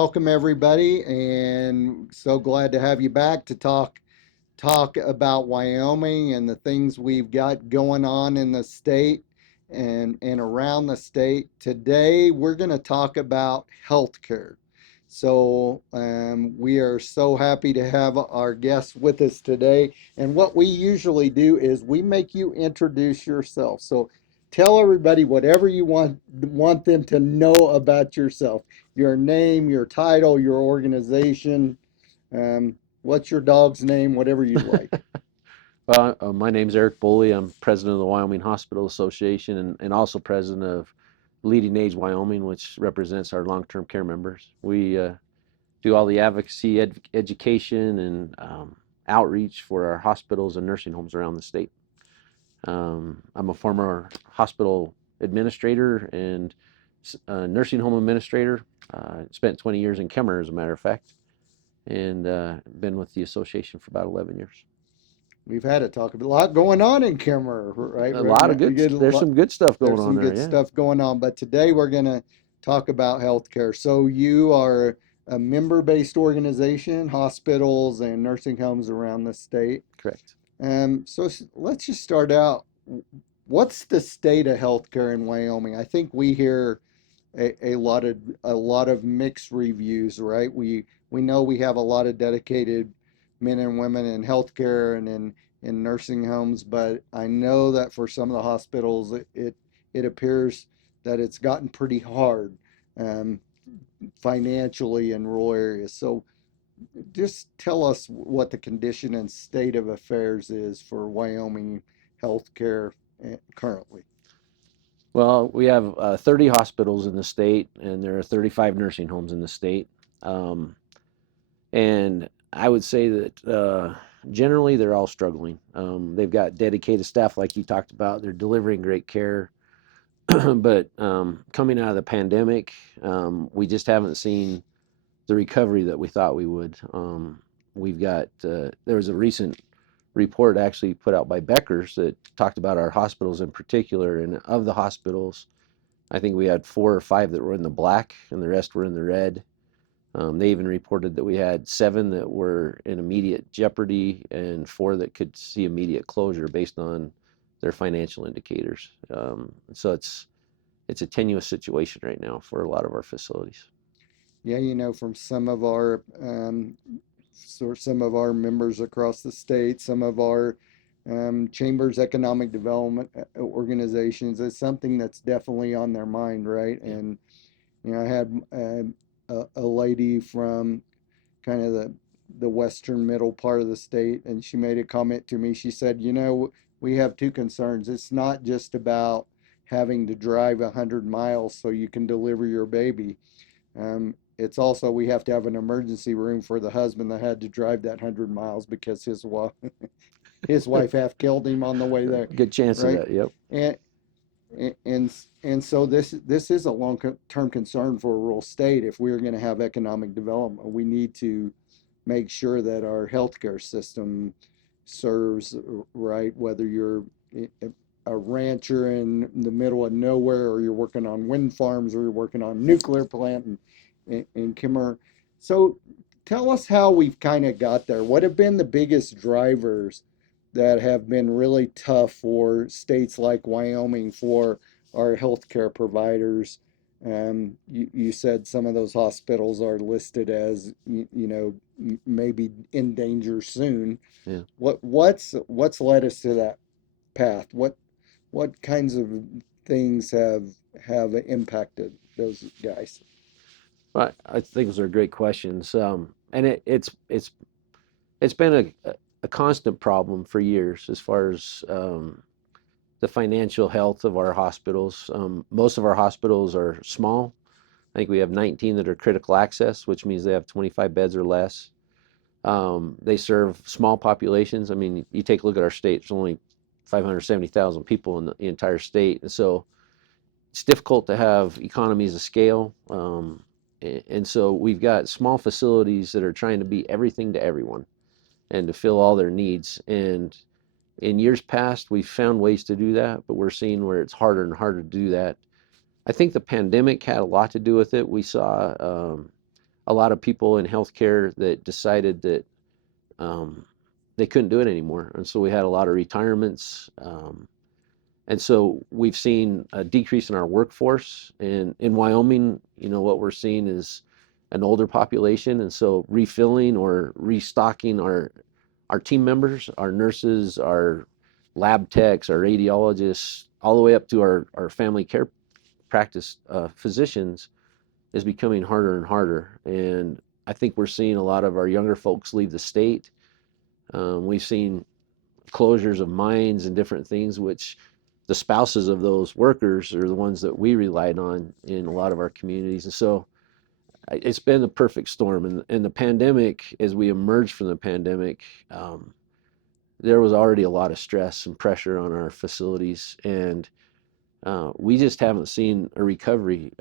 Welcome everybody, and so glad to have you back to talk about Wyoming and the things we've got going on in the state and around the state. Today we're going to talk about healthcare. We are so happy to have our guests with us today. And what we usually do is we make you introduce yourself. So tell everybody whatever you want them to know about yourself. Your name, your title, your organization. What's your dog's name? Whatever you'd like. My name's Eric Boley. I'm president of the Wyoming Hospital Association and also president of Leading Age Wyoming, which represents our long-term care members. We do all the advocacy, education, and outreach for our hospitals and nursing homes around the state. I'm a former hospital administrator and nursing home administrator. Spent 20 years in Kemmer, as a matter of fact, and been with the association for about 11 years. We've had a lot going on in Kimmer, right? A Right lot now, of we good. get a There's lot. some good stuff going There's on some there. good Yeah. stuff going on, but today we're going to talk about healthcare. So you are a member-based organization, hospitals and nursing homes around the state. Correct. Let's just start out. What's the state of healthcare in Wyoming? I think we hear a lot of mixed reviews, right? We know we have a lot of dedicated men and women in healthcare and in nursing homes, but I know that for some of the hospitals, it appears that it's gotten pretty hard um, financially in rural areas. So just tell us what the condition and state of affairs is for Wyoming healthcare currently. Well, we have 30 hospitals in the state, and there are 35 nursing homes in the state. Um, and I would say that generally they're all struggling. They've got dedicated staff, like you talked about. They're delivering great care. But coming out of the pandemic, we just haven't seen the recovery that we thought we would. There was a recent report actually put out by Becker's that talked about our hospitals in particular. And of the hospitals, I think we had 4 or 5 that were in the black and the rest were in the red. They even reported that we had 7 that were in immediate jeopardy and 4 that could see immediate closure based on their financial indicators. So it's a tenuous situation right now for a lot of our facilities. Yeah, from some of our members across the state, some of our chambers economic development organizations, it's something that's definitely on their mind, right? Yeah. And I had a lady from kind of the western middle part of the state, and she made a comment to me. She said, we have two concerns. It's not just about having to drive 100 miles so you can deliver your baby. It's also we have to have an emergency room for the husband that had to drive that 100 miles because his wife half killed him on the way there, Good chance of right? that. Yep. And and so this is a long-term concern for a rural state. If we're going to have economic development, we need to make sure that our healthcare system serves right, whether you're a rancher in the middle of nowhere, or you're working on wind farms, or you're working on a nuclear plant in Kimmer. So tell us how we've kind of got there. What have been the biggest drivers that have been really tough for states like Wyoming for our healthcare providers? You said some of those hospitals are listed as maybe in danger soon. Yeah. What's led us to that path? What kinds of things have impacted those guys? Well, I think those are great questions. And it's been a constant problem for years as far as the financial health of our hospitals. Most of our hospitals are small. I think we have 19 that are critical access, which means they have 25 beds or less. They serve small populations. I mean, you take a look at our state, it's only 570,000 people in the entire state. And so it's difficult to have economies of scale. And so we've got small facilities that are trying to be everything to everyone and to fill all their needs. And in years past, we've found ways to do that, but we're seeing where it's harder and harder to do that. I think the pandemic had a lot to do with it. We saw a lot of people in healthcare that decided that um, they couldn't do it anymore, and so we had a lot of retirements. And so we've seen a decrease in our workforce. And in Wyoming, what we're seeing is an older population, and so refilling or restocking our team members, our nurses, our lab techs, our radiologists, all the way up to our family care practice physicians is becoming harder and harder. And I think we're seeing a lot of our younger folks leave the state. We've seen closures of mines and different things, which the spouses of those workers are the ones that we relied on in a lot of our communities. And so it's been the perfect storm. And the pandemic, as we emerged from the pandemic, there was already a lot of stress and pressure on our facilities. And we just haven't seen a recovery.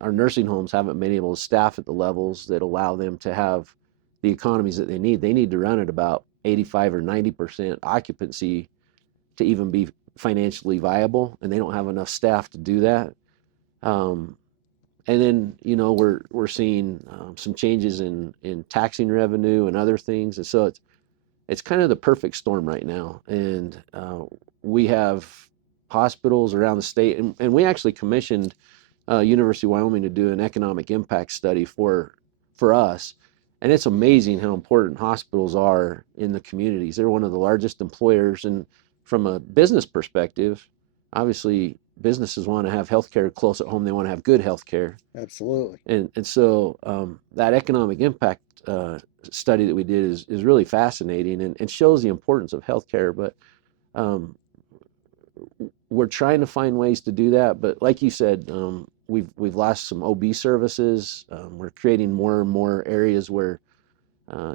Our nursing homes haven't been able to staff at the levels that allow them to have the economies that they need. They need to run at about 85 or 90% occupancy to even be financially viable, and they don't have enough staff to do that. Um, and then we're seeing some changes in taxing revenue and other things, and so it's kind of the perfect storm right now. And we have hospitals around the state, and we actually commissioned University of Wyoming to do an economic impact study for us. And it's amazing how important hospitals are in the communities. They're one of the largest employers, and from a business perspective, obviously businesses want to have healthcare close at home. They want to have good healthcare. Absolutely. And so that economic impact study that we did is really fascinating and shows the importance of healthcare. But um, we're trying to find ways to do that. But like you said, we've lost some OB services. We're creating more and more areas where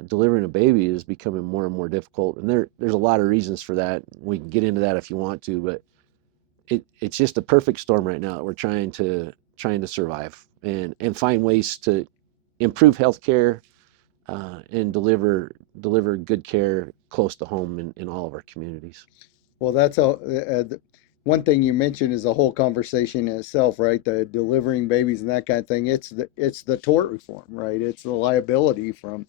delivering a baby is becoming more and more difficult, and there's a lot of reasons for that. We can get into that if you want to, but it's just a perfect storm right now that we're trying to survive and find ways to improve healthcare and deliver good care close to home in all of our communities. Well, that's one thing you mentioned is a whole conversation in itself, right? The delivering babies and that kind of thing. It's the tort reform, right? It's the liability for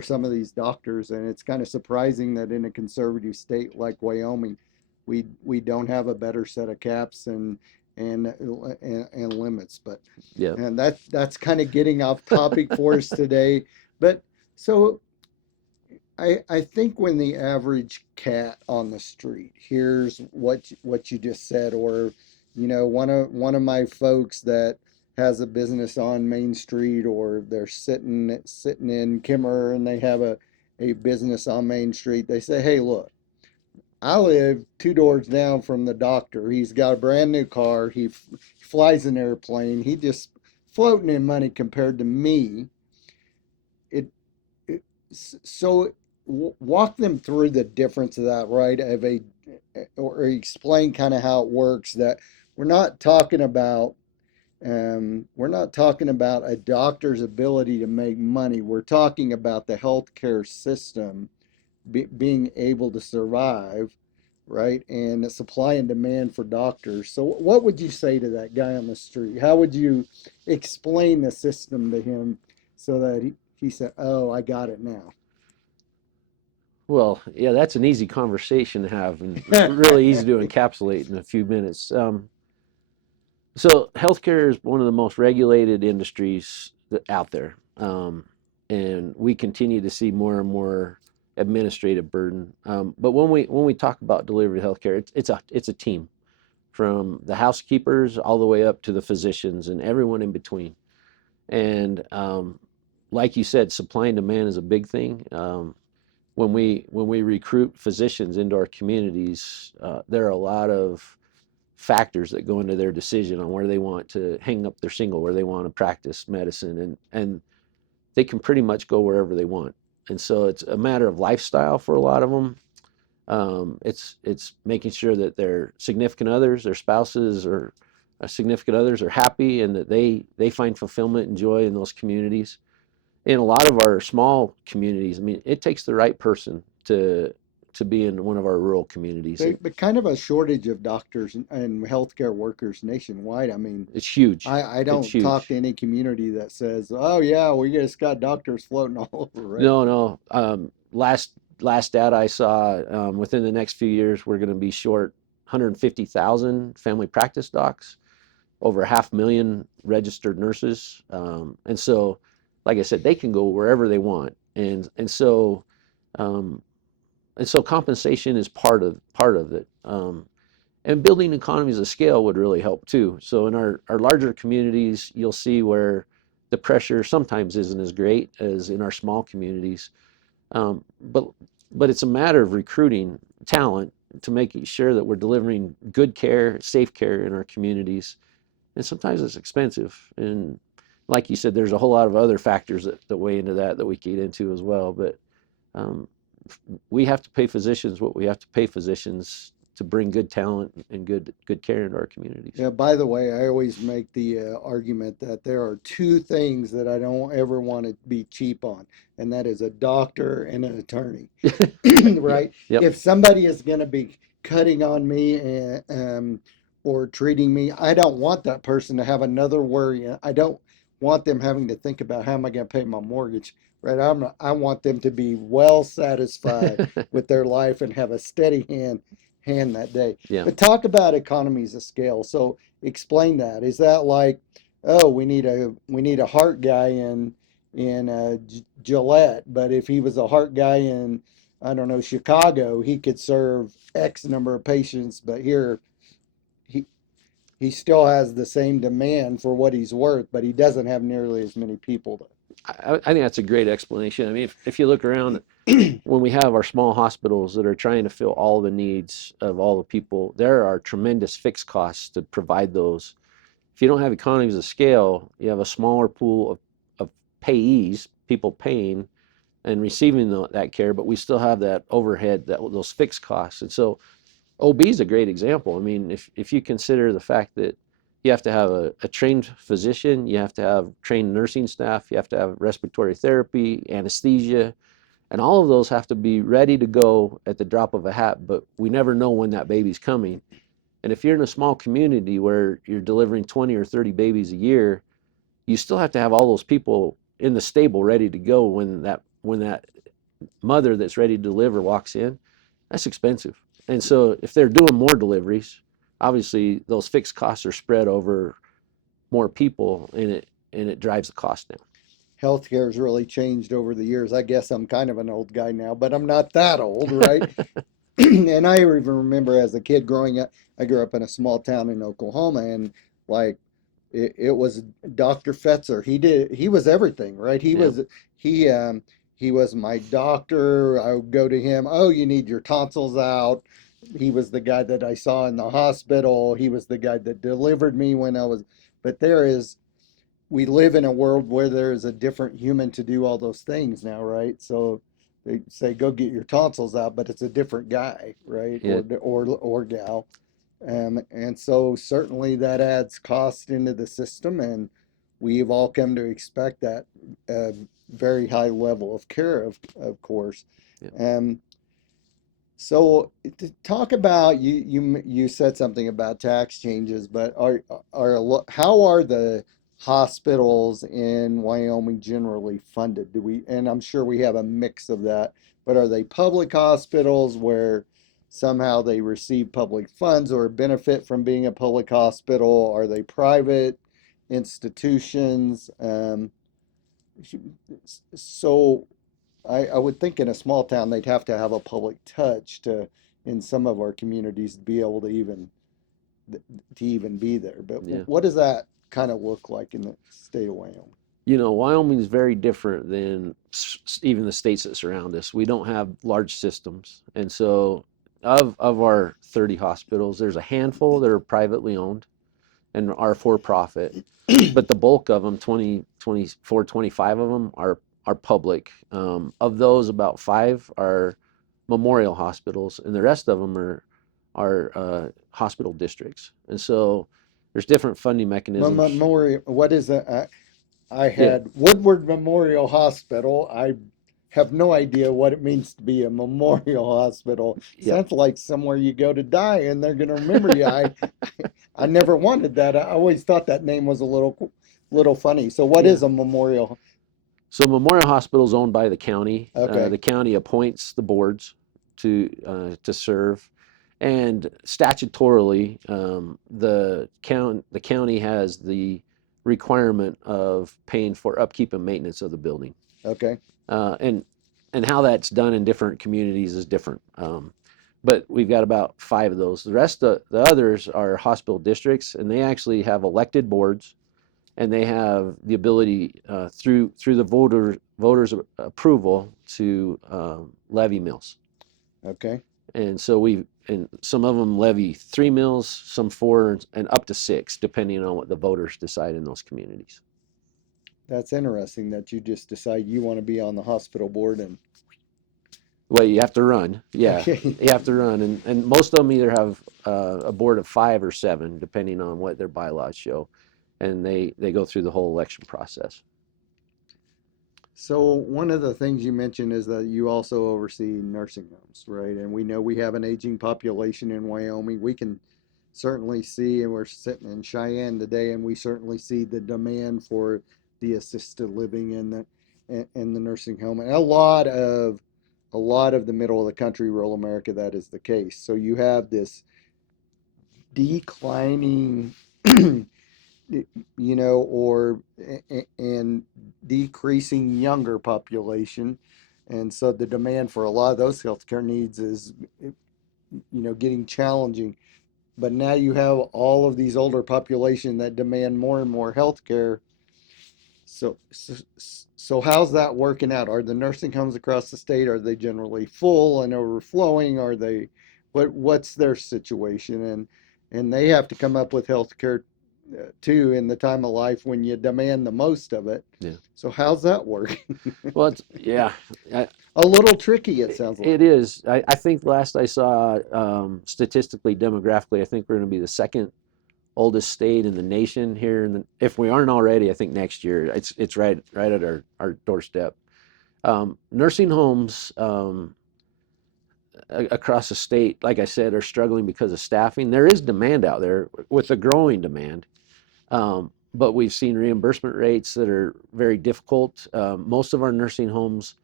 some of these doctors, and it's kind of surprising that in a conservative state like Wyoming, we don't have a better set of caps and limits. But Yeah. and that's kind of getting off topic for us today. But so I think when the average cat on the street hears what you just said, or one of my folks that has a business on Main Street, or they're sitting in Kimmer and they have a business on Main Street, they say, "Hey, look, I live two doors down from the doctor. He's got a brand new car. He flies an airplane. He just floating in money compared to me." It so walk them through the difference of that, right? Or explain kind of how it works. That we're not talking about a doctor's ability to make money. We're talking about the healthcare system being able to survive, right? And the supply and demand for doctors. So, what would you say to that guy on the street? How would you explain the system to him so that he said, "Oh, I got it now"? Well, yeah, that's an easy conversation to have and really easy to encapsulate in a few minutes. So healthcare is one of the most regulated industries out there, and we continue to see more and more administrative burden. But when we talk about delivery of healthcare, it's a team, from the housekeepers all the way up to the physicians and everyone in between. And like you said, supply and demand is a big thing. When we recruit physicians into our communities, there are a lot of factors that go into their decision on where they want to hang up their shingle, where they want to practice medicine, and they can pretty much go wherever they want. And so it's a matter of lifestyle for a lot of them. It's making sure that their significant others, their spouses, or significant others are happy, and that they find fulfillment and joy in those communities. In a lot of our small communities, I mean, it takes the right person to be in one of our rural communities. But kind of a shortage of doctors and healthcare workers nationwide. I mean, It's huge. I It's don't talk to huge. any community that says, "Oh yeah, we just got doctors floating all over," right? No, no. Last data I saw, within the next few years, we're going to be short 150,000 family practice docs, over 500,000 registered nurses, and so, like I said, they can go wherever they want, um, and so compensation is part of it. And building economies of scale would really help too. So in our larger communities, you'll see where the pressure sometimes isn't as great as in our small communities. Um, but but it's a matter of recruiting talent to making sure that we're delivering good care, safe care in our communities. And sometimes it's expensive. And like you said, there's a whole lot of other factors that weigh into that we get into as well. But um, we have to pay physicians what we have to pay physicians to bring good talent and good care into our communities. Yeah, by the way, I always make the argument that there are two things that I don't ever want to be cheap on, and that is a doctor and an attorney, Yep, right? yep, If somebody is going to be cutting on me or treating me, I don't want that person to have another worry. I don't want them having to think about how am I going to pay my mortgage, right? I want them to be well satisfied with their life and have a steady hand that day. yeah. But talk about economies of scale. So explain that. Is that like, oh, we need a heart guy in Gillette, but if he was a heart guy in, I don't know, Chicago, he could serve X number of patients, but here he he still has the same demand for what he's worth, but he doesn't have nearly as many people. I think that's a great explanation. I mean, if you look around, when we have our small hospitals that are trying to fill all the needs of all the people, there are tremendous fixed costs to provide those. If you don't have economies of scale, you have a smaller pool of payees, people paying and receiving that care, but we still have that overhead, those fixed costs. And so OB is a great example. I mean, if you consider the fact that you have to have a trained physician, you have to have trained nursing staff, you have to have respiratory therapy, anesthesia, and all of those have to be ready to go at the drop of a hat, but we never know when that baby's coming. And if you're in a small community where you're delivering 20 or 30 babies a year, you still have to have all those people in the stable ready to go when that mother that's ready to deliver walks in. That's expensive. And so if they're doing more deliveries, obviously those fixed costs are spread over more people, and it drives the cost down. Healthcare has really changed over the years. I guess I'm kind of an old guy now, but I'm not that old, right? And I even remember as a kid growing up, I grew up in a small town in Oklahoma, and like it was Dr. Fetzer. He was everything, right? Yeah. He um he was my doctor. I would go to him, oh, you need your tonsils out. He was the guy that I saw in the hospital. He was the guy that delivered me when I was, but we live in a world where there is a different human to do all those things now, right? So they say go get your tonsils out, but it's a different guy, right? Yeah. Or gal. And so certainly that adds cost into the system, and we've all come to expect that very high level of care, of course. Yeah. Um, so to talk about you said something about tax changes, but how are the hospitals in Wyoming generally funded? And I'm sure we have a mix of that, but are they public hospitals where somehow they receive public funds or benefit from being a public hospital? Are they private institutions? So I would think in a small town they'd have to have a public touch in some of our communities to be able to even be there. But Yeah. what does that kind of look like in the state of Wyoming? Wyoming is very different than even the states that surround us. We don't have large systems. And so of our 30 hospitals, there's a handful that are privately owned and are for profit. But the bulk of them, 20, 24, 25 of them are public. Of those, about five are memorial hospitals, and the rest of them are hospital districts. And so there's different funding mechanisms. Memorial, what is it? I Yeah, had Woodward Memorial Hospital. I have no idea what it means to be a memorial hospital. Yep. Sounds like somewhere you go to die and they're going to remember you. I never wanted that. I always thought that name was a little funny. So what Yeah. is a memorial? So Memorial Hospital is owned by the county. Okay. The county appoints the boards to serve, and statutorily, the county has the requirement of paying for upkeep and maintenance of the building. Okay. Uh, and and how that's done in different communities is different. But we've got about 5 of those. The rest of the others are hospital districts, and they actually have elected boards, and they have the ability through the voters approval to levy mills. Okay. And so and some of them levy 3 mills, some 4, and up to 6, depending on what the voters decide in those communities. That's interesting that you just decide you want to be on the hospital board and Well, you have to run. Yeah, okay. you have to run, and most of them either have a board of 5 or 7, depending on what their bylaws show, and they go through the whole election process. So one of the things you mentioned is that you also oversee nursing homes, right? And we know we have an aging population in Wyoming. We can certainly see, and we're sitting in Cheyenne today, and we certainly see the demand for the assisted living and the nursing home. And a lot of the middle of the country, rural America, that is the case. So you have this declining or and decreasing younger population. And so the demand for a lot of those healthcare needs is, getting challenging. But now you have all of these older population that demand more and more healthcare. So how's that working out? Are the nursing homes across the state, are they generally full and overflowing? Are they, what's their situation? And they have to come up with health care too in the time of life when you demand the most of it. Yeah. So how's that work? Well, yeah, A little tricky, it sounds like. it is. I think last I saw, statistically, demographically, I think we're going to be the second oldest state in the nation here. If we aren't already, I think next year it's right at our doorstep. Nursing homes across the state, like I said, are struggling because of staffing. There is demand out there with a growing demand, but we've seen reimbursement rates that are very difficult. Most of our nursing homes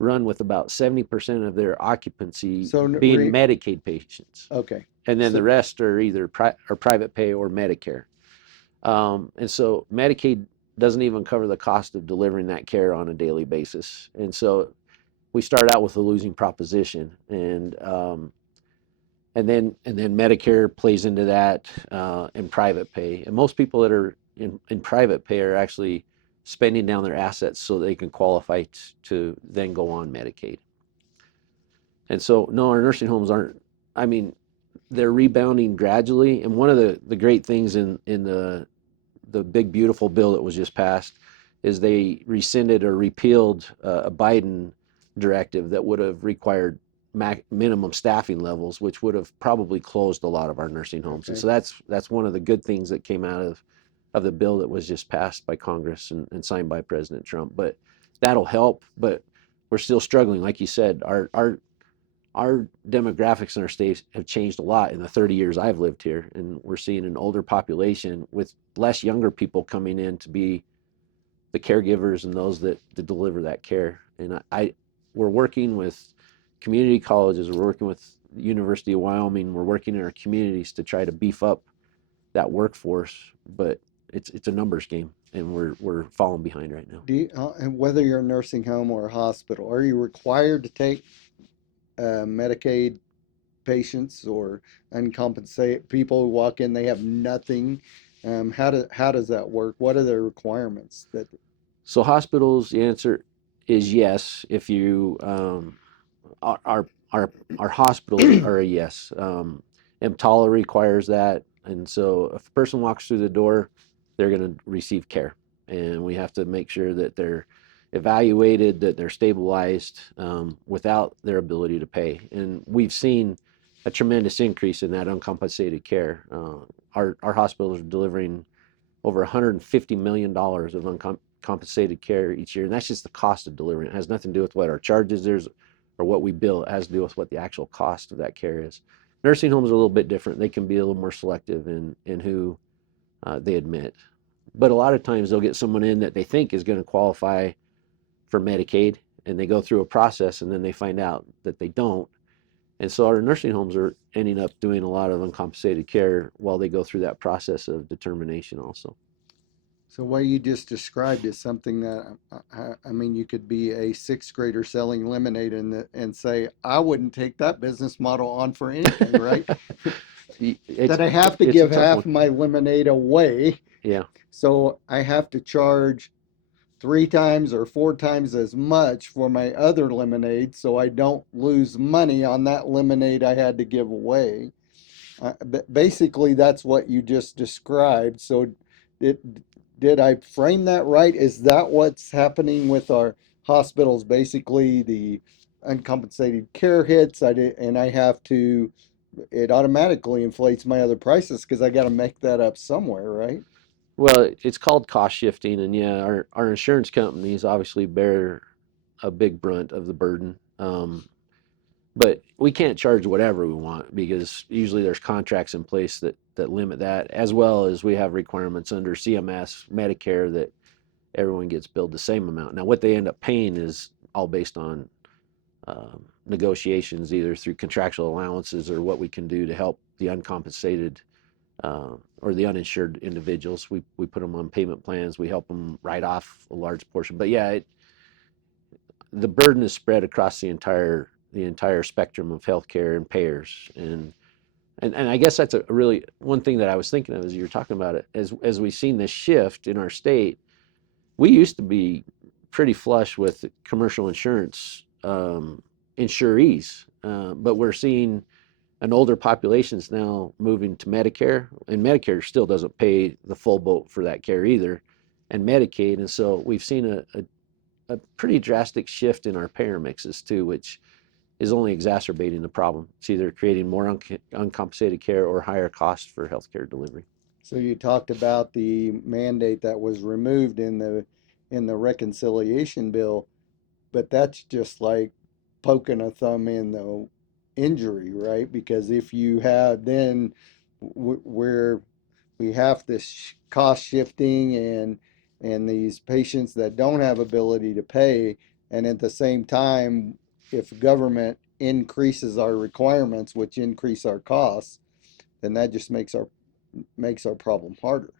run with about 70% of their occupancy So being Medicaid patients, okay. and then the So rest are either private pay or Medicare. And so Medicaid doesn't even cover the cost of delivering that care on a daily basis. And so we start out with a losing proposition, and then Medicare plays into that, and private pay. And most people that are in private pay are actually spending down their assets so they can qualify to then go on Medicaid. And so, no, our nursing homes aren't. I mean, they're rebounding gradually. And one of the great things in the big beautiful bill that was just passed is they rescinded or repealed a Biden directive that would have required minimum staffing levels, which would have probably closed a lot of our nursing homes. And okay. so that's one of the good things that came out of the bill that was just passed by Congress and signed by President Trump. But that'll help. But we're still struggling, like you said. Our demographics in our state have changed a lot in the 30 years I've lived here, and we're seeing an older population with less younger people coming in to be the caregivers and those that deliver that care. And we're working with community colleges, we're working with the University of Wyoming, we're working in our communities to try to beef up that workforce, but it's a numbers game, and we're falling behind right now. And whether you're a nursing home or a hospital, are you required to take Medicaid patients or uncompensated people who walk in, they have nothing? How does that work? What are the requirements that? So hospitals, the answer is yes. If you our our our hospitals are a yes. EMTALA requires that, and so if a person walks through the door, they're going to receive care, and we have to make sure that they're evaluated, that they're stabilized, without their ability to pay. And we've seen a tremendous increase in that uncompensated care. Our hospitals are delivering over $150 million of uncompensated care each year, and that's just the cost of delivering. It has nothing to do with what our charges is or what we bill. It has to do with what the actual cost of that care is. Nursing homes are a little bit different. They can be a little more selective in who they admit. But a lot of times they'll get someone in that they think is going to qualify for Medicaid, and they go through a process, and then they find out that they don't. And so our nursing homes are ending up doing a lot of uncompensated care while they go through that process of determination also. So what you just described is something that, I mean, you could be a sixth grader selling lemonade and say, I wouldn't take that business model on for anything, right? That I have to It's a give tough half one. my lemonade away, Yeah. so I have to charge 3 times or 4 times as much for my other lemonade, so I don't lose money on that lemonade I had to give away. Basically, that's what you just described. So, it, did I frame that right? Is that what's happening with our hospitals? Basically, the uncompensated care hits, and I have to, it automatically inflates my other prices because I got to make that up somewhere, right? Well, it's called cost shifting, and yeah, our insurance companies obviously bear a big brunt of the burden. But we can't charge whatever we want because usually there's contracts in place that limit that, as well as we have requirements under CMS, Medicare, that everyone gets billed the same amount. Now, what they end up paying is all based on negotiations, either through contractual allowances or what we can do to help the uncompensated or the uninsured individuals. We put them on payment plans. We help them write off a large portion. But yeah, the burden is spread across the entire spectrum of healthcare and payers. And I guess that's a really one thing that I was thinking of as you were talking about it. As we've seen this shift in our state, we used to be pretty flush with commercial insurance insurees, but we're seeing an older population's now moving to Medicare, and Medicare still doesn't pay the full boat for that care either, and Medicaid. And so we've seen a pretty drastic shift in our payer mixes too, which is only exacerbating the problem. It's either creating more uncompensated care or higher costs for healthcare delivery. So you talked about the mandate that was removed in the reconciliation bill, but that's just like poking a thumb in the injury, right? Because if you have then where we have this cost shifting and these patients that don't have ability to pay, and at the same time, if government increases our requirements, which increase our costs, then that just makes our problem harder.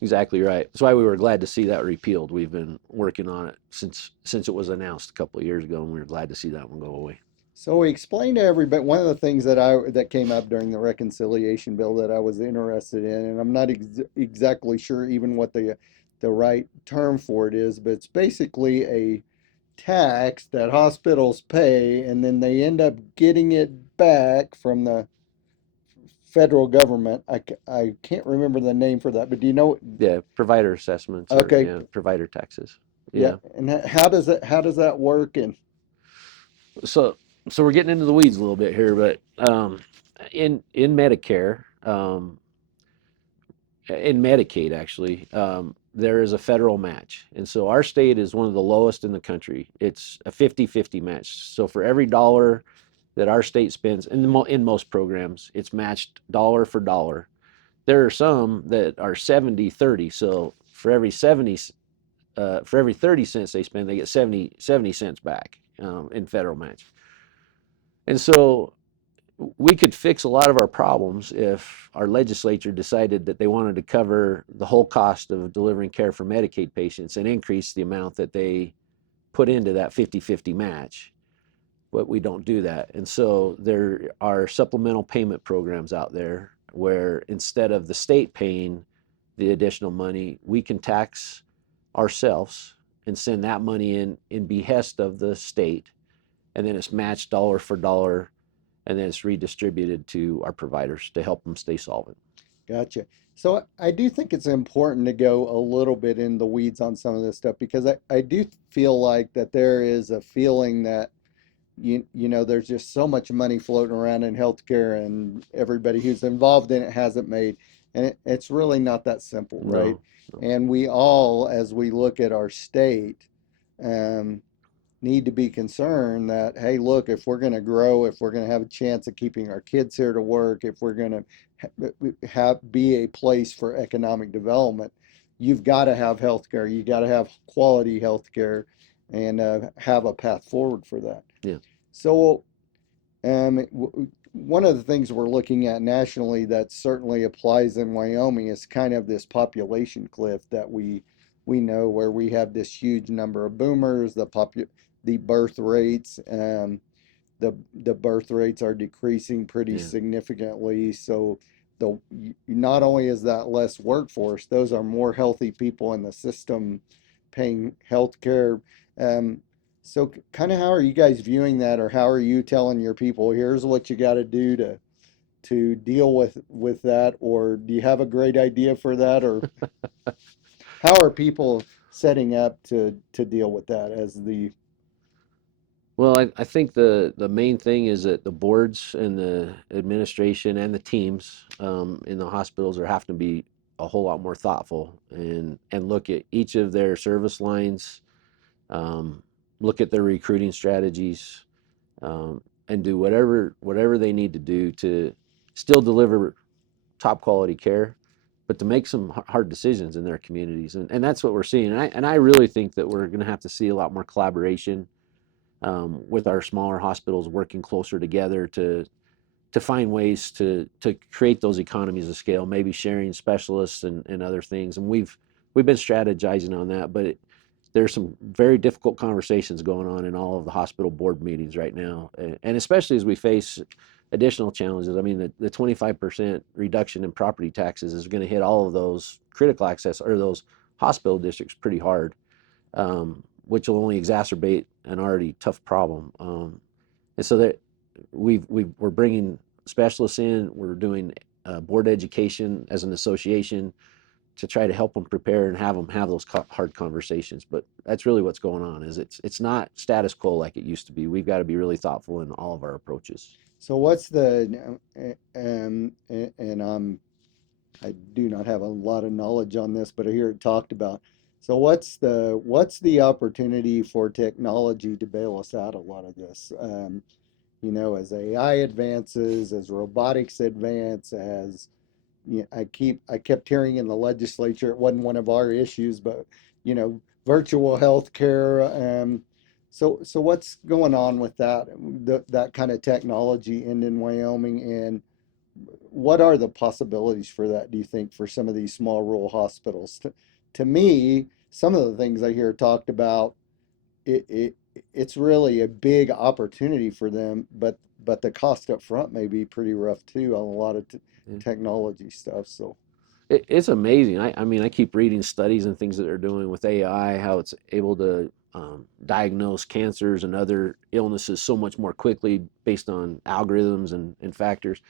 Exactly right. That's why we were glad to see that repealed. We've been working on it since it was announced a couple of years ago, and we were glad to see that one go away. So we explained to everybody one of the things that came up during the reconciliation bill that I was interested in, and I'm not exactly sure even what the right term for it is, but it's basically a tax that hospitals pay, and then they end up getting it back from the federal government. I can't remember the name for that, but do you know? Yeah, provider assessments or Okay, yeah, provider taxes. yeah. Yeah. And how does that work? And So we're getting into the weeds a little bit here, but in Medicare, in Medicaid actually, there is a federal match. And so our state is one of the lowest in the country. It's a 50-50 match. So for every dollar that our state spends in most programs, it's matched dollar for dollar. There are some that are 70-30. So for every 30 cents they spend, they get 70 cents back in federal match. And so we could fix a lot of our problems if our legislature decided that they wanted to cover the whole cost of delivering care for Medicaid patients and increase the amount that they put into that 50-50 match. But we don't do that. And so there are supplemental payment programs out there where instead of the state paying the additional money, we can tax ourselves and send that money in behest of the state, and then it's matched dollar for dollar, and then it's redistributed to our providers to help them stay solvent. gotcha. So I do think it's important to go a little bit in the weeds on some of this stuff because I do feel like that there is a feeling that there's just so much money floating around in healthcare and everybody who's involved in it hasn't made, and it's really not that simple, right? No. And we all, as we look at our state, um, need to be concerned that, hey, look, if we're going to grow, if we're going to have a chance of keeping our kids here to work, if we're going to be a place for economic development, you've got to have health care. You got to have quality health care and have a path forward for that. Yeah. So, one of the things we're looking at nationally that certainly applies in Wyoming is kind of this population cliff that we know where we have this huge number of boomers, the birth rates, the birth rates are decreasing pretty Yeah. significantly. So not only is that less workforce, those are more healthy people in the system paying health care. Um, so kind of how are you guys viewing that, or how are you telling your people, here's what you got to do to deal with that, or do you have a great idea for that, or how are people setting up to deal with that as the Well, I think the main thing is that the boards and the administration and the teams in the hospitals are having to be a whole lot more thoughtful and look at each of their service lines, um, look at their recruiting strategies, and do whatever they need to do to still deliver top quality care, but to make some hard decisions in their communities. And that's what we're seeing. And I really think that we're going to have to see a lot more collaboration with our smaller hospitals working closer together to find ways to create those economies of scale, maybe sharing specialists and other things. And we've been strategizing on that, but there's some very difficult conversations going on in all of the hospital board meetings right now, and especially as we face additional challenges. I mean, the 25% reduction in property taxes is going to hit all of those critical access or those hospital districts pretty hard, which will only exacerbate an already tough problem. And so that we're bringing specialists in. We're doing board education as an association to try to help them prepare and have them have those hard conversations. But that's really what's going on. Is it's not status quo like it used to be. We've got to be really thoughtful in all of our approaches. so what's the and I do not have a lot of knowledge on this, but I hear it talked about. So what's the opportunity for technology to bail us out a lot of this? As AI advances, as robotics advance, as I kept hearing in the legislature, it wasn't one of our issues, but virtual health care. So what's going on with that kind of technology in Wyoming, and what are the possibilities for that, do you think, for some of these small rural hospitals? To me, some of the things I hear talked about, it, it it's really a big opportunity for them, but the cost up front may be pretty rough too on a lot of Yeah. technology stuff. So It's amazing. I mean, I keep reading studies and things that they're doing with AI, how it's able to diagnose cancers and other illnesses so much more quickly based on algorithms and factors.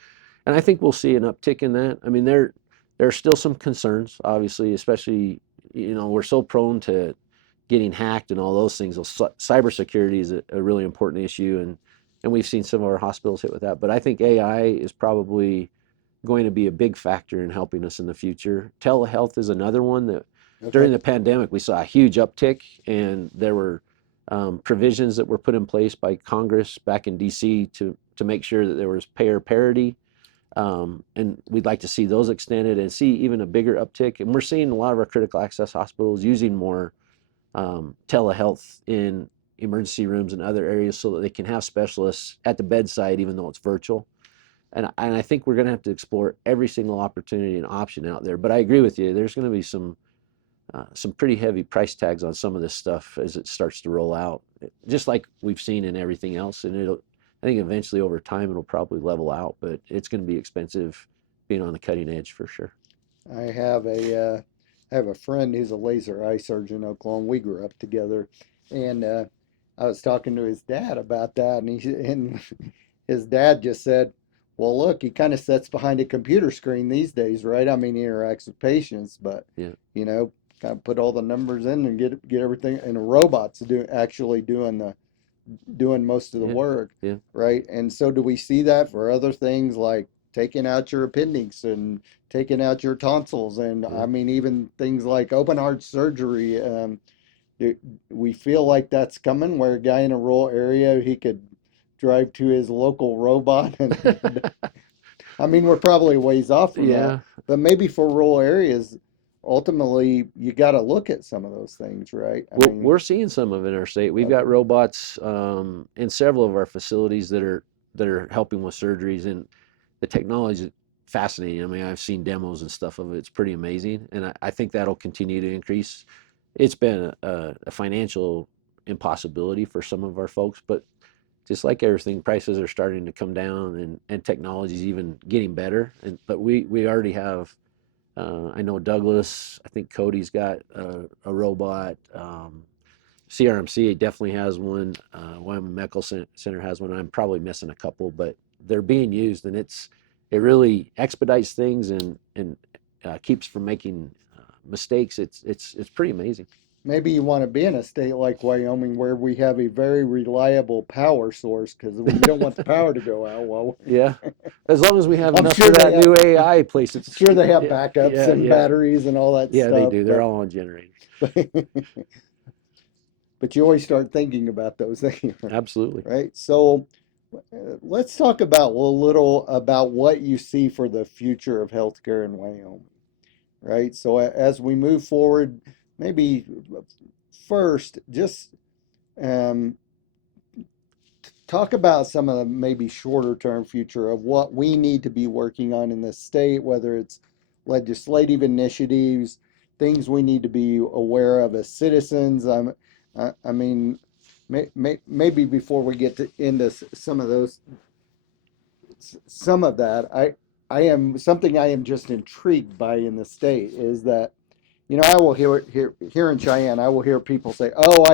And I think we'll see an uptick in that. I mean, there are still some concerns, obviously, especially we're so prone to getting hacked and all those things. Cybersecurity is a really important issue, and we've seen some of our hospitals hit with that. But I think AI is probably going to be a big factor in helping us in the future. Telehealth is another one that during okay, the pandemic we saw a huge uptick, and there were provisions that were put in place by Congress back in DC to make sure that there was payer parity. And we'd like to see those extended and see even a bigger uptick. And we're seeing a lot of our critical access hospitals using more telehealth in emergency rooms and other areas so that they can have specialists at the bedside, even though it's virtual. And I think we're going to have to explore every single opportunity and option out there. But I agree with you. There's going to be some pretty heavy price tags on some of this stuff as it starts to roll out, just like we've seen in everything else. And I think eventually over time it'll probably level out, but it's going to be expensive being on the cutting edge for sure. I have a friend who's a laser eye surgeon in Oklahoma. We grew up together, and I was talking to his dad about that, and his dad just said, "Well, look, he kind of sits behind a computer screen these days, right? I mean, he interacts with patients, but Yeah, you know, kind of put all the numbers in and get everything, and a robot's actually doing most of the yeah, work, yeah. right? And so, do we see that for other things like taking out your appendix and taking out your tonsils, and Yeah. I mean even things like open heart surgery. Do we feel like that's coming, where a guy in a rural area, he could drive to his local robot and I mean, we're probably ways off from that, Yeah. but maybe for rural areas, ultimately, you got to look at some of those things, right? I Well, mean, we're seeing some of it in our state. We've got okay, robots in several of our facilities that are helping with surgeries, and the technology is fascinating. I mean, I've seen demos and stuff of it. It's pretty amazing, and I think that'll continue to increase. It's been a financial impossibility for some of our folks, but just like everything, prices are starting to come down, and technology is even getting better. And but we already have. I know Douglas. I think Cody's got a robot. CRMC definitely has one. Wyoming Medical Center has one. I'm probably missing a couple, but they're being used, and it really expedites things and keeps from making mistakes. It's pretty amazing. maybe you want to be in a state like Wyoming where we have a very reliable power source because we don't want the power to go out. Well, Yeah, as long as we have I'm enough sure for they that have, new AI place, it's sure they have yeah, backups yeah, and yeah, batteries and all that yeah. They stuff, do. They're all on generators. but you always start thinking about those things, Absolutely. right? So let's talk about a little about what you see for the future of healthcare in Wyoming, right? So as we move forward, maybe first just um, talk about some of the maybe shorter term future of what we need to be working on in the state, whether it's legislative initiatives, things we need to be aware of as citizens. I mean, maybe before we get into some of those, some of that, I am something I am just intrigued by in the state is that I will here in Cheyenne, I will hear people say, "Oh,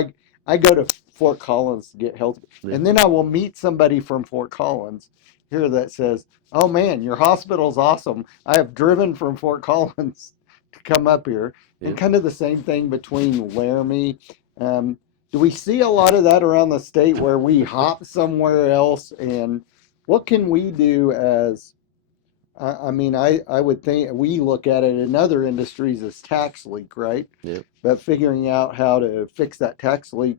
I go to Fort Collins to get health," Yeah. and then I will meet somebody from Fort Collins here that says, "Oh man, your hospital's awesome. I have driven from Fort Collins to come up here," and Yeah. kind of the same thing between Laramie. Um, do we see a lot of that around the state where we hop somewhere else, and what can we do as I mean, I would think we look at it in other industries as tax leak, right? Yeah. But figuring out how to fix that tax leak,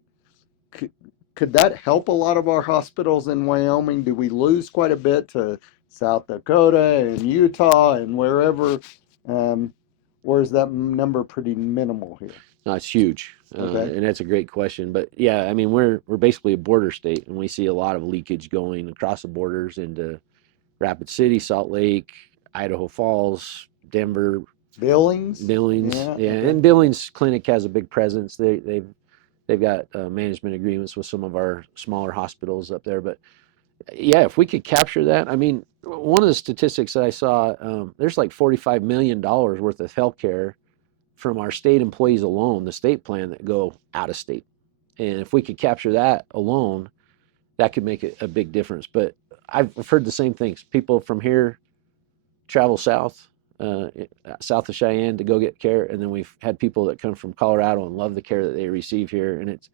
could, could that help a lot of our hospitals in Wyoming? Do we lose quite a bit to South Dakota and Utah and wherever? Um, or is that number pretty minimal here? No, it's huge, Okay. and that's a great question. But yeah, I mean, we're basically a border state, and we see a lot of leakage going across the borders into Rapid City, Salt Lake, Idaho Falls, Denver, Billings? Billings. Yeah, Yeah, okay. and Billings Clinic has a big presence. They've got management agreements with some of our smaller hospitals up there. But yeah, if we could capture that, I mean, one of the statistics that I saw, there's like $45 million worth of healthcare from our state employees alone, the state plan, that go out of state. And if we could capture that alone, that could make a big difference. But I've heard the same things. People from here travel south, uh, south of Cheyenne to go get care, and then we've had people that come from Colorado and love the care that they receive here, and it's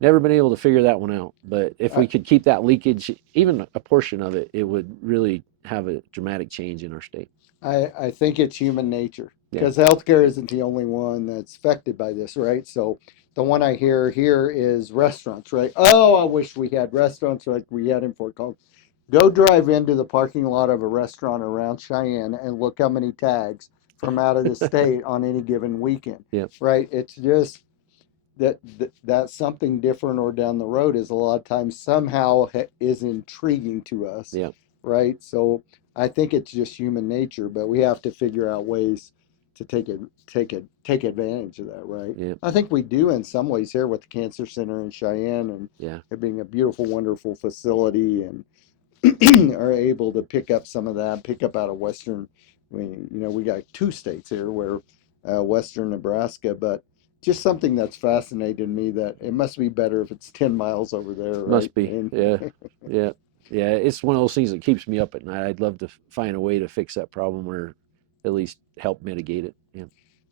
never been able to figure that one out. But if I, we could keep that leakage, even a portion of it, it would really have a dramatic change in our state. I think it's human nature Yeah. because healthcare isn't the only one that's affected by this, right? So the one I hear here is restaurants, right? Oh, I wish we had restaurants like we had in Fort Collins. Go drive into the parking lot of a restaurant around Cheyenne and look how many tags from out of the state on any given weekend, Yeah. right? It's just that's something different or down the road is a lot of times somehow is intriguing to us, Yeah. right? So I think it's just human nature, but we have to figure out ways to take advantage of that, right? Yeah. I think we do in some ways here with the Cancer Center in Cheyenne and Yeah. it being a beautiful, wonderful facility and are able to pick up some of that, pick up out of Western. I mean, we got two states here where Western Nebraska, but just something that's fascinated me that it must be better if it's 10 miles over there, right? Must be. And Yeah. Yeah. Yeah. It's one of those things that keeps me up at night. I'd love to find a way to fix that problem or at least help mitigate it. Yeah.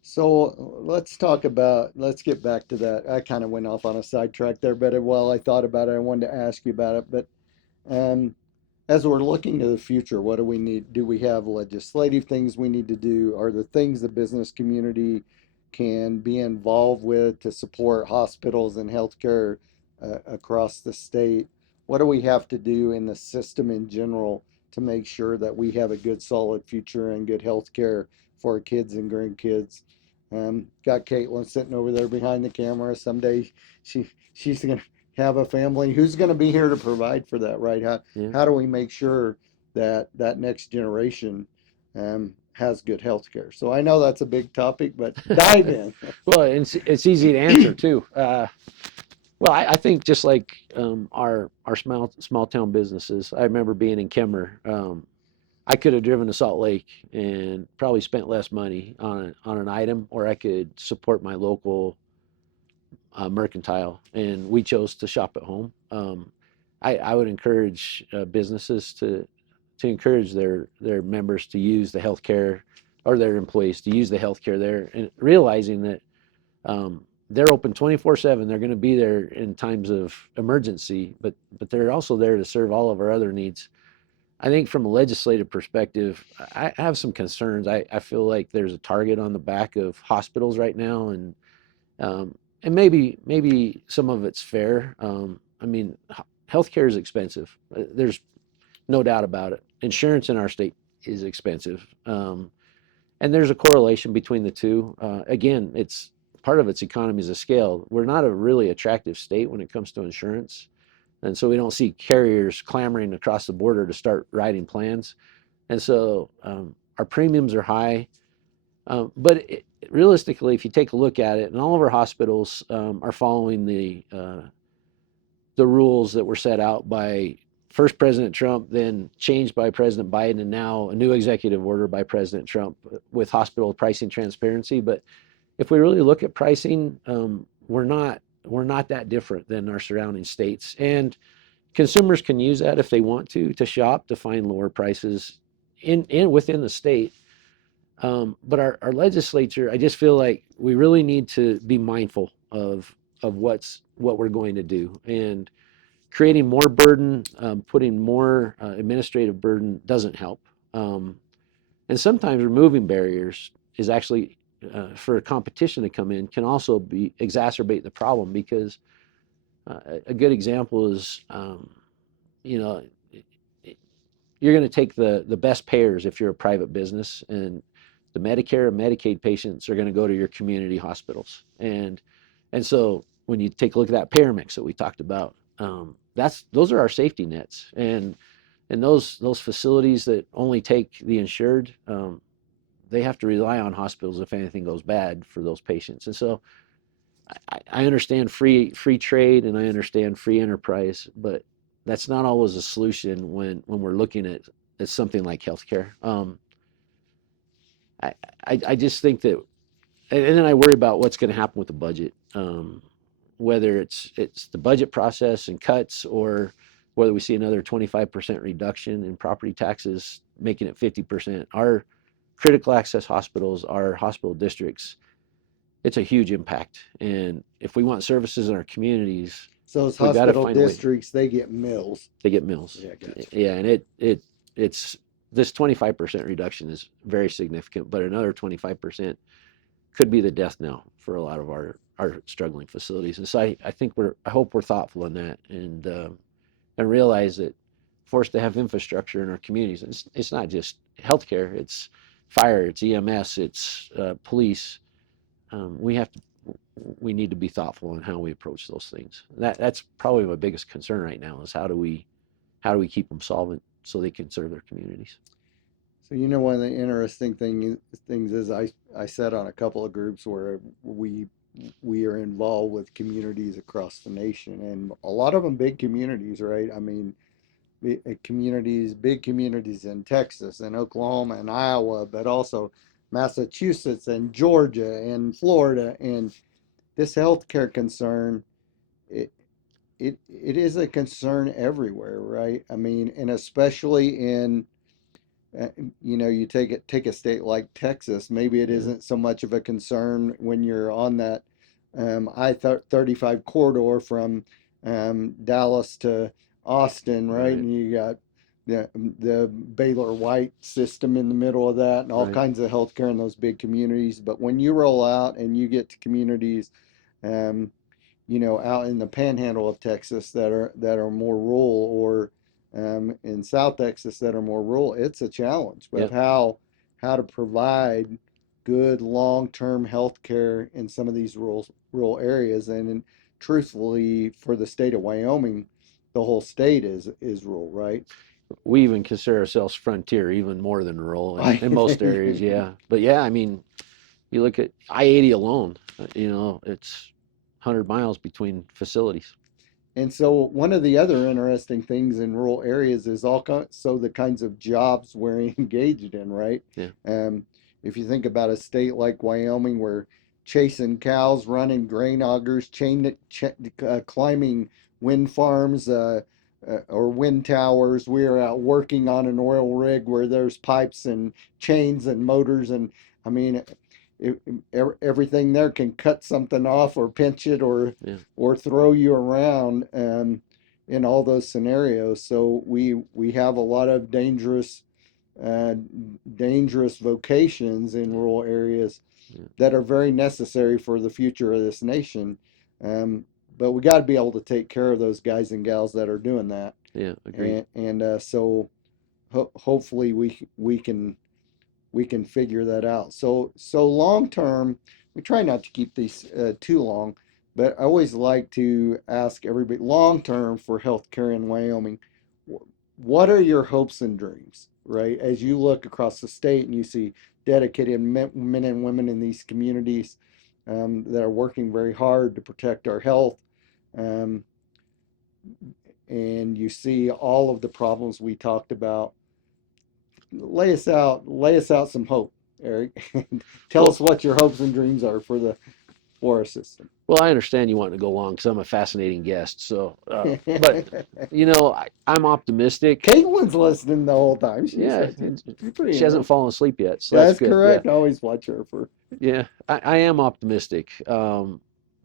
so let's get back to that. I kind of went off on a sidetrack there, but while I thought about it, I wanted to ask you about it. But um, as we're looking to the future, what do we need? Do we have legislative things we need to do? Are there things the business community can be involved with to support hospitals and healthcare across the state? What do we have to do in the system in general to make sure that we have a good, solid future and good healthcare for our kids and grandkids? Got Caitlin sitting over there behind the camera. Someday she's gonna have a family. Who's gonna be here to provide for that, right? Yeah. How do we make sure that that next generation has good health care? So I know that's a big topic, but dive in. Well, it's easy to answer too. Well, I think just like our small town businesses. I remember being in Kemmer. I could have driven to Salt Lake and probably spent less money on an item, or I could support my local mercantile, and we chose to shop at home. I would encourage businesses to encourage their members to use the healthcare, or their employees to use the healthcare there, and realizing that they're open 24/7. They're going to be there in times of emergency, but they're also there to serve all of our other needs. I think from a legislative perspective, I have some concerns. I feel like there's a target on the back of hospitals right now, and maybe some of it's fair. I mean, healthcare is expensive. There's no doubt about it. Insurance in our state is expensive, and there's a correlation between the two. Again, it's part of its economies of scale. We're not a really attractive state when it comes to insurance, and so we don't see carriers clamoring across the border to start writing plans. And so our premiums are high. But realistically, if you take a look at it, and all of our hospitals are following the rules that were set out by first President Trump, then changed by President Biden, and now a new executive order by President Trump with hospital pricing transparency. But if we really look at pricing, we're not that different than our surrounding states, and consumers can use that if they want to shop to find lower prices in within the state. But our legislature, I just feel like we really need to be mindful of what we're going to do, and creating more burden, putting more administrative burden doesn't help. And sometimes removing barriers is actually for a competition to come in can also be exacerbate the problem, because a good example is you know you're going to take the best payers if you're a private business, and the Medicare and Medicaid patients are going to go to your community hospitals. And so when you take a look at that payer mix that we talked about, those are our safety nets, and those facilities that only take the insured, they have to rely on hospitals if anything goes bad for those patients. And so I understand free trade, and I understand free enterprise, but that's not always a solution when we're looking at something like healthcare. I just think that, and then I worry about what's going to happen with the budget, whether it's the budget process and cuts, or whether we see another 25% reduction in property taxes, making it 50%. Our critical access hospitals, our hospital districts, it's a huge impact. And if we want services in our communities, So those we got to hospital find a way. districts, they get mills. They get mills. Yeah, gotcha. Yeah, and it's this 25% reduction is very significant, but another 25% could be the death knell for a lot of our struggling facilities. And so I hope we're thoughtful in that, and realize that for us to have infrastructure in our communities, it's not just healthcare, it's fire, it's EMS, it's police. We need to be thoughtful in how we approach those things. That's probably my biggest concern right now, is how do we keep them solvent so they can serve their communities. So one of the interesting things is I sat on a couple of groups where we are involved with communities across the nation, and a lot of them big communities, right? I mean, big communities in Texas and Oklahoma and Iowa, but also Massachusetts and Georgia and Florida. And this healthcare concern, it it is a concern everywhere, right? I mean, and especially in uh, you take a state like Texas, maybe it Yeah. isn't so much of a concern when you're on that I-35 corridor from Dallas to Austin, right? Right. And you got the Baylor White system in the middle of that, and all Right. kinds of healthcare in those big communities. But when you roll out and you get to communities, um, out in the panhandle of Texas that are more rural, or in South Texas that are more rural, it's a challenge of Yep. how to provide good long-term health care in some of these rural areas. And truthfully, for the state of Wyoming, the whole state is rural, right? We even consider ourselves frontier, even more than rural in most areas. I Yeah. But yeah, I mean, you look at I-80 alone, it's 100 miles between facilities. And so one of the other interesting things in rural areas is so the kinds of jobs we're engaged in, right? Yeah. Um, if you think about a state like Wyoming, we're chasing cows, running grain augers, climbing wind farms, or wind towers. We're out working on an oil rig where there's pipes and chains and motors, and I mean, everything there can cut something off or pinch it, Yeah. or throw you around, in all those scenarios. So we have a lot of uh, dangerous vocations in Yeah. rural areas Yeah. that are very necessary for the future of this nation. Um, but we got to be able to take care of those guys and gals that are doing that, Yeah. Agreed. and so hopefully we can figure that out. So long term, we try not to keep these too long, but I always like to ask everybody long term for healthcare in Wyoming. What are your hopes and dreams, right? As you look across the state and you see dedicated men and women in these communities, that are working very hard to protect our health, um, and you see all of the problems we talked about. Lay us out some hope, Eric. Tell Well, us what your hopes and dreams are for the forest system. well, I understand you want to go long because I'm a fascinating guest. So, but I'm optimistic. Caitlin's listening the whole time. She's Yeah, she's pretty she hasn't interested. fallen asleep yet, so that's That's good. Yeah, correct. I always watch her for. yeah, I am optimistic.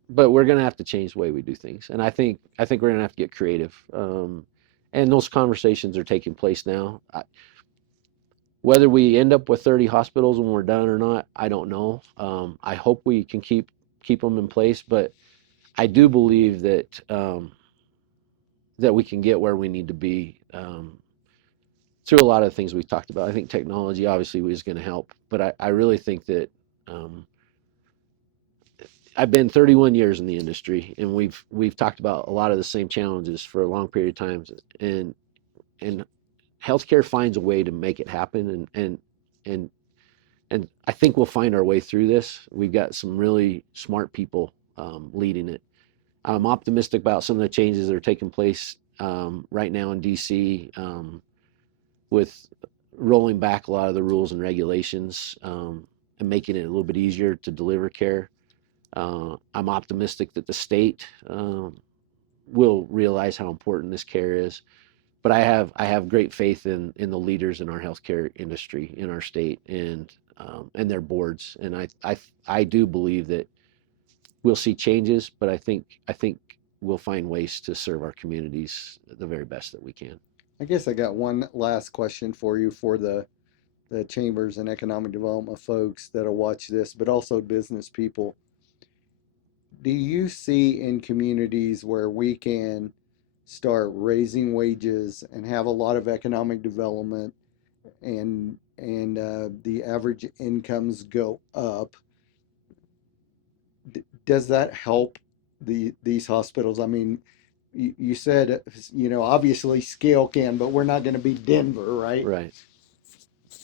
But we're gonna have to change the way we do things, and I think we're gonna have to get creative. And those conversations are taking place now. Whether we end up with 30 hospitals when we're done or not, I don't know. I hope we can keep them in place, but I do believe that we can get where we need to be, through a lot of things we've talked about. I think technology obviously is going to help, but I really think that, um, I've been 31 years in the industry, and we've talked about a lot of the same challenges for a long period of time, and healthcare finds a way to make it happen, and and I think we'll find our way through this. We've got some really smart people, leading it. I'm optimistic about some of the changes that are taking place, right now in DC, with rolling back a lot of the rules and regulations, and making it a little bit easier to deliver care. I'm optimistic that the state, will realize how important this care is. But I have great faith in the leaders in our healthcare industry in our state, and their boards. And I do believe that we'll see changes, but I think we'll find ways to serve our communities the very best that we can. I guess I got one last question for you for the chambers and economic development folks that'll watch this, but also business people. Do you see in communities where we can start raising wages and have a lot of economic development, and the average incomes go up? Does that help these hospitals? I mean, you said, obviously scale can, but we're not going to be Denver, right? Right.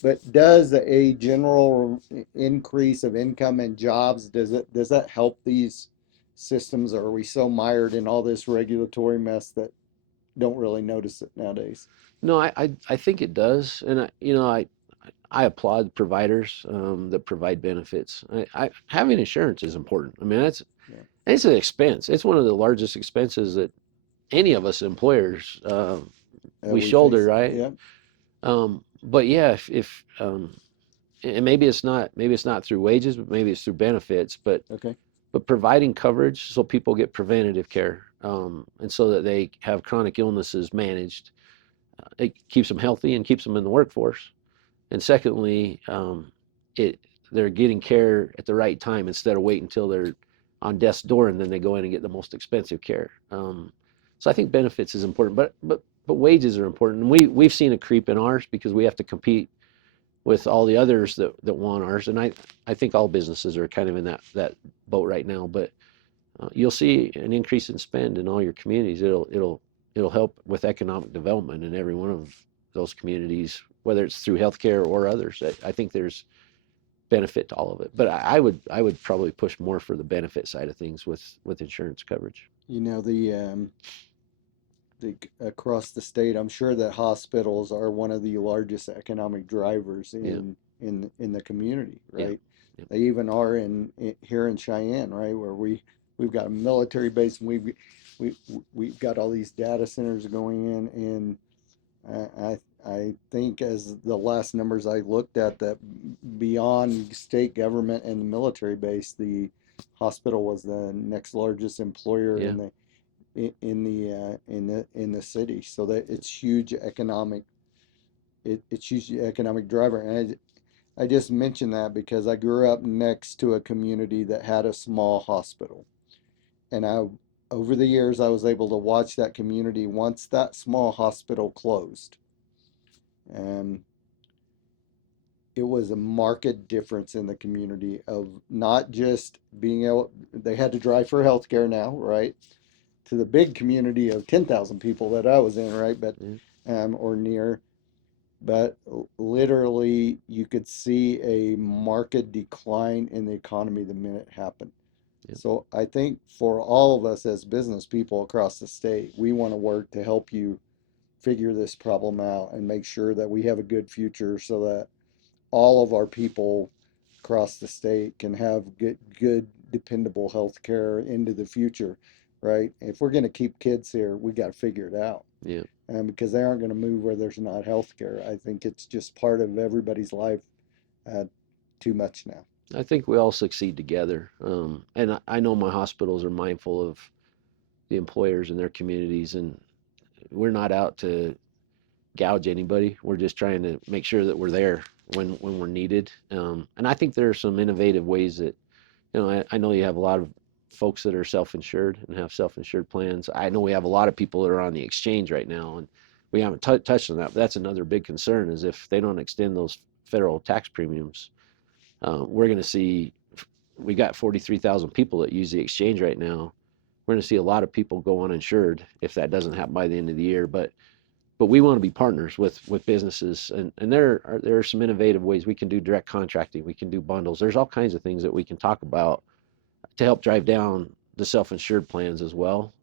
But does a general increase of income and jobs, does that help these systems, or are we so mired in all this regulatory mess that don't really notice it nowadays? No, I think it does, and I applaud providers, that provide benefits. Having insurance is important. I mean, Yeah, it's an expense. It's one of the largest expenses that any of us employers, we we shoulder, face. right? Yeah. But yeah, if and maybe it's not through wages, but maybe it's through benefits. Okay. But providing coverage so people get preventative care, and so that they have chronic illnesses managed, it keeps them healthy and keeps them in the workforce. And secondly, it they're getting care at the right time instead of waiting until they're on death's door and then they go in and get the most expensive care. So I think benefits is important, but wages are important. And we've seen a creep in ours because we have to compete with all the others that want ours. And I think all businesses are kind of in that boat right now. But you'll see an increase in spend in all your communities. It'll help with economic development in every one of those communities, whether it's through healthcare or others. I think there's benefit to all of it, but I would probably push more for the benefit side of things with insurance coverage. You know, the across the state, I'm sure that hospitals are one of the largest economic drivers Yeah, in the community, yeah, right? yeah, They even are here in Cheyenne, right, where we've got a military base, and we we've got all these data centers going in, and I think as the last numbers I looked at, that beyond state government and the military base, the hospital was the next largest employer yeah. in the city. So that it's huge economic, it's huge economic driver. And I just mentioned that because I grew up next to a community that had a small hospital, and over the years I was able to watch that community once that small hospital closed. Um, it was a marked difference in the community of not just being able, they had to drive for healthcare now, right? To the big community of 10,000 people that I was in, right? But, Yeah. or near, but literally you could see a marked decline in the economy the minute it happened. Yeah. So I think for all of us as business people across the state, we want to work to help you figure this problem out and make sure that we have a good future so that all of our people across the state can have good dependable health care into the future, right? If we're going to keep kids here, we got to figure it out. Yeah. Because they aren't going to move where there's not health care. I think it's just part of everybody's life uh, too much now. I think we all succeed together. And I know my hospitals are mindful of the employers in their communities, and we're not out to gouge anybody. We're just trying to make sure that we're there when we're needed. And I think there are some innovative ways that, I know you have a lot of folks that are self-insured and have self-insured plans. I know we have a lot of people that are on the exchange right now, and we haven't touched on that. But that's another big concern is if they don't extend those federal tax premiums, we're going to see we got 43,000 people that use the exchange right now. We're going to see a lot of people go uninsured if that doesn't happen by the end of the year. But we want to be partners with businesses, and there are some innovative ways we can do direct contracting. We can do bundles. There's all kinds of things that we can talk about to help drive down the self-insured plans as well.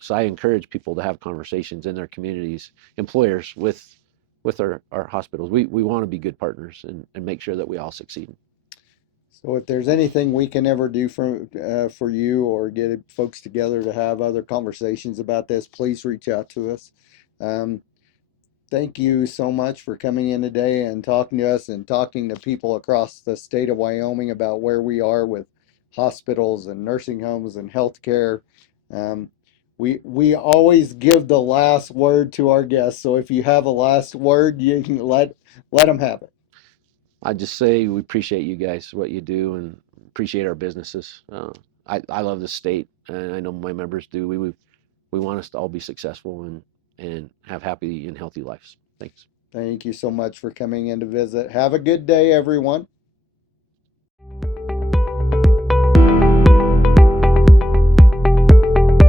So I encourage people to have conversations in their communities, employers with our hospitals. We want to be good partners and make sure that we all succeed. So if there's anything we can ever do for you or get folks together to have other conversations about this, please reach out to us. Um, Thank you so much for coming in today and talking to us and talking to people across the state of Wyoming about where we are with hospitals and nursing homes and healthcare. Um, we always give the last word to our guests, so if you have a last word, you can let them have it. I just say we appreciate you guys, what you do, and appreciate our businesses. I love the state, and I know my members do. We want us to all be successful and have happy and healthy lives. Thanks. Thank you so much for coming in to visit. Have a good day, everyone.